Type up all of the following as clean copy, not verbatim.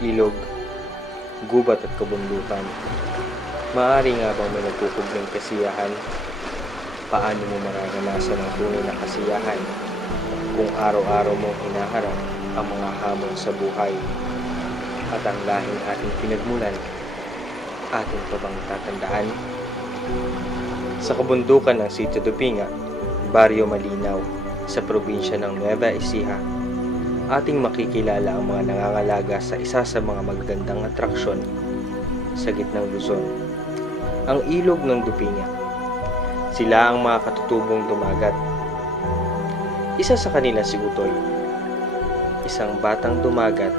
ilog, gubat at kabundukan. Maaari nga bang may nagkukubling kasiyahan? Paano mo mararanasan ang tunay na kasiyahan kung araw-araw mong hinaharap ang mga hamon sa buhay? At ang lahing ating pinagmulan, ating pa bang tatandaan? Sa kabundukan ng Sitio Dupinga, Baryo Malinaw, sa probinsya ng Nueva Ecija, ating makikilala ang mga nangangalaga sa isa sa mga magagandang atraksyon sa gitnang Luzon, ang ilog ng Dupinga. Sila ang mga katutubong dumagat. Isa sa kanila si Utoy, isang batang dumagat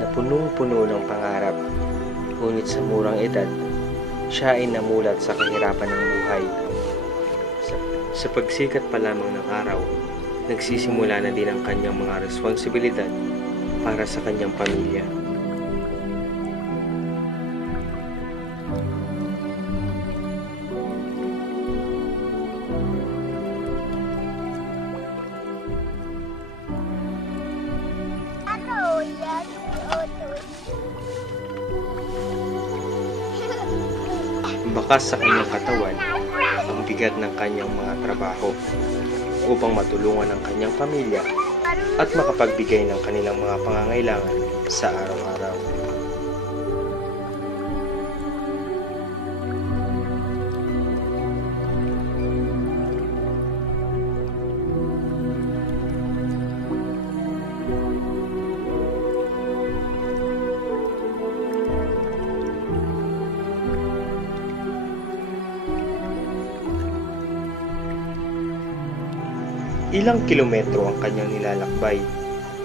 na punong-puno ng pangarap, ngunit sa murang edad, siya ay namulat sa kahirapan ng buhay. Sa pagsikat pa lamang ng araw, nagsisimula na din ang kanyang mga responsibilidad para sa kanyang pamilya. Bakas sa kanyang katawan ang bigat ng kanyang mga trabaho upang matulungan ang kanyang pamilya at makapagbigay ng kanilang mga pangangailangan sa araw-araw. Ilang kilometro ang kanyang nilalakbay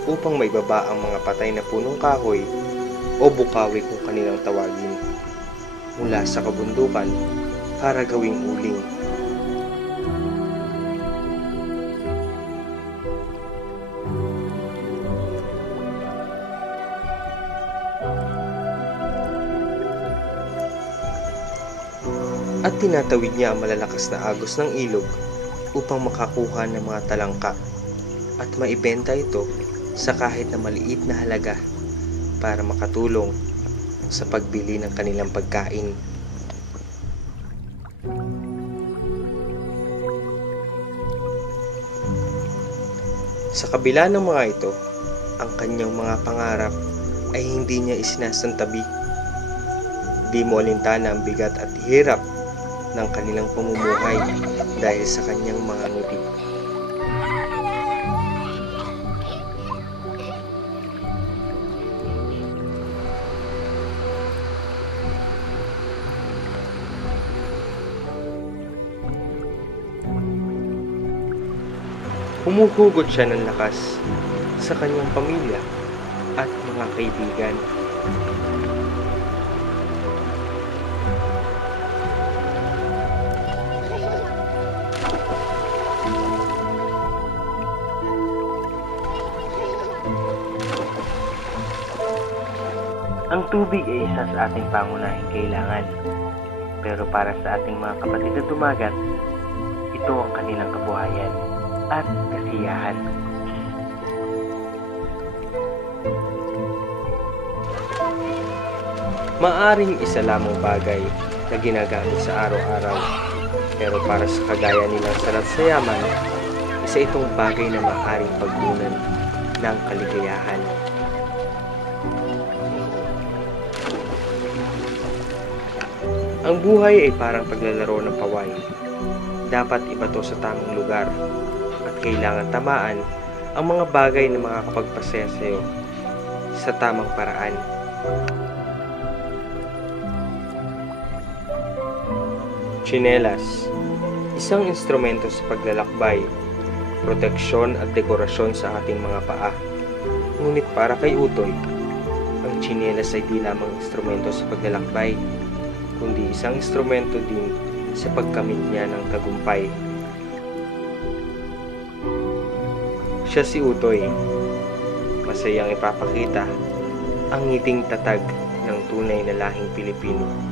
upang maibaba ang mga patay na punong kahoy o bukawi kung kanilang tawagin mula sa kabundukan para gawing uling. At tinatawid niya ang malalakas na agos ng ilog upang makakuha ng mga talangka at maibenta ito sa kahit na maliit na halaga para makatulong sa pagbili ng kanilang pagkain. Sa kabila ng mga ito, ang kanyang mga pangarap ay hindi niya isinasantabi. Di mo alintana ang bigat at hirap ng kanilang pamumuhay dahil sa kanyang mga ngiti. Humuhugot siya ng lakas sa kanyang pamilya at mga kaibigan. Ang tubig ay isa sa ating pangunahing kailangan. Pero para sa ating mga kapatid na dumagat, ito ang kanilang kabuhayan at kasiyahan. Maaring isa lamang bagay na ginagamit sa araw-araw, pero para sa kagaya nilang salat sa yaman, isa itong bagay na maaaring pagkunan ng kaligayahan. Ang buhay ay parang paglalaro ng paway. Dapat ibato sa tamang lugar at kailangan tamaan ang mga bagay na makakapagpasaya sa iyo sa tamang paraan. Tsinelas, isang instrumento sa paglalakbay, proteksyon at dekorasyon sa ating mga paa. Ngunit para kay Utoy, ang tsinelas ay di lamang instrumento sa paglalakbay, kundi isang instrumento din sa pagkamit niya ng tagumpay. Siya si Utoy, masayang ipapakita ang ngiting tatag ng tunay na lahing Pilipino.